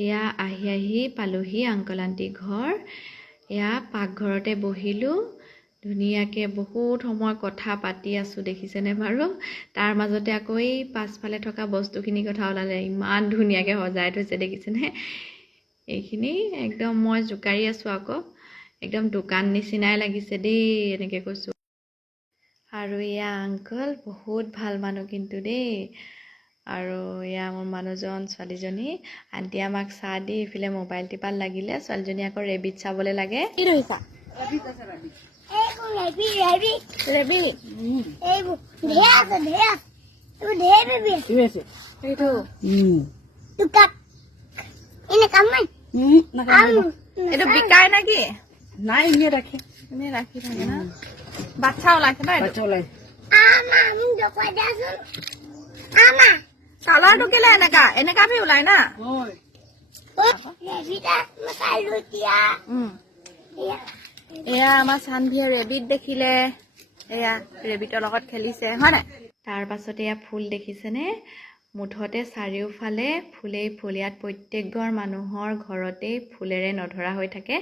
এয়া আহি পালোহি আংকল আন্টি ঘৰ। এয়া পাকঘৰতে বহিলোঁ, ধুনীয়াকৈ বহুত সময় কথা পাতি আছোঁ, দেখিছেনে বাৰু? তাৰ মাজতে আকৌ এই পাছফালে থকা বস্তুখিনিৰ কথা ওলালে। ইমান ধুনীয়াকৈ সজাই থৈছে, দেখিছেনে? এইখিনি একদম মই জোকাৰি আছোঁ আকৌ, একদম দোকান নিচিনাই লাগিছে দেই, এনেকৈ কৈছোঁ। আৰু এয়া আংকল বহুত ভাল মানুহ কিন্তু দেই। আৰু এয়া মোৰ মানুহজন, ছোৱালীজনী। আন্টি আমাক চাহ দি এইফালে মোবাইল টিপাত লাগিলে, ছোৱালীজনী আকৌ ৰেবিট চাবলৈ লাগে। কি ধৰিছা? এইটো বিকাই নেকি? নাই, এনেই ৰাখে। এনেই ৰাখি থাকে না? বাচ্চা ওলাইছে ন? কালাৰটো কেলে এনেকা এনেকা ভি ওলাই না? এয়া আমাৰ চানভিয়ে ৰেবিট দেখিলে, এয়া ৰেবিটৰ লগত খেলিছে, হয় নাই? তাৰ পাছতে এয়া ফুল দেখিছেনে? মুঠতে চাৰিওফালে ফুলেই ফুল। ইয়াত প্ৰত্যেক ঘৰ মানুহৰ ঘৰতেই ফুলেৰে নধৰা হৈ থাকে।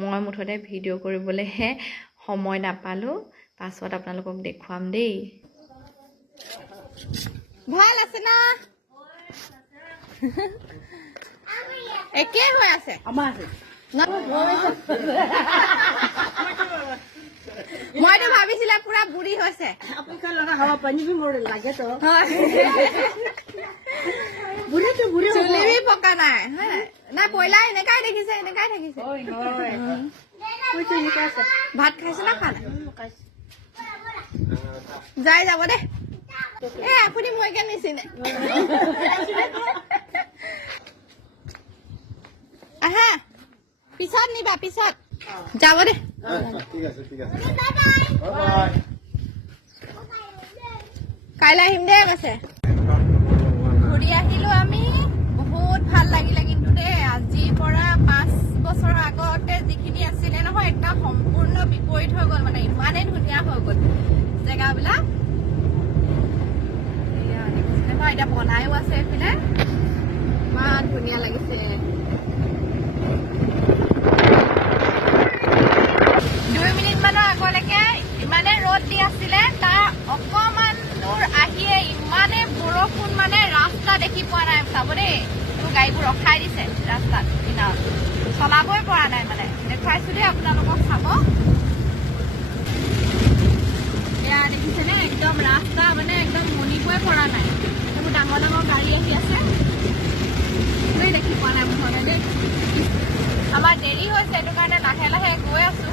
মই মুঠতে ভিডিঅ' কৰিবলৈহে সময় নাপালোঁ, পাছত আপোনালোকক দেখুৱাম দেই। ভাল আছে না? একে হৈ আছে। মইতো ভাবিছিলে পুৰা বুঢ়ী হৈছে। চুলি পকা নাই নাই, পইলা এনেকাই দেখিছে, এনেকাই থাকিছে। ভাত খাইছে না? খোৱা নাই? যাই যাব দে। আপুনি মইকে নিচিনে। আহা, পিছত নিবা, পিছত যাব দে। কাইলৈ আহিম দে কৈছে। ঘূৰি আহিলো আমি, বহুত ভাল লাগিলে কিন্তু দেই। আজিৰ পৰা 5 বছৰৰ আগতে যিখিনি আছিলে নহয়, একদম সম্পূৰ্ণ বিপৰীত হৈ গ'ল। মানে ইমানেই ধুনীয়া হৈ গ'ল জেগাবিলাক। এতিয়া বনাইও আছে এইফালে, ইমান ধুনীয়া লাগিছে। 2 মিনিট মানৰ আগলৈকে ইমানে ৰ'দ দি আছিলে, তাৰ অকমান দূৰ আহিয়ে ইমানে বৰষুণ, মানে ৰাস্তা দেখি পোৱা নাই। চাব দেই, গাড়ীবোৰ ৰখাই দিছে ৰাস্তাত, কিনাৰত চলাবই পৰা নাই। মানে দেখুৱাইছো দেই আপোনালোকক, চাব। এয়া দেখিছেনে? একদম ৰাস্তা মানে একদম মনিবই পৰা নাই। এইবোৰ ডাঙৰ ডাঙৰ গাড়ী আহি আছে, দেখি পোৱা নাই মুঠতে দেই। আমাৰ দেৰি হৈছে, সেইটো কাৰণে লাহে লাহে গৈ আছো।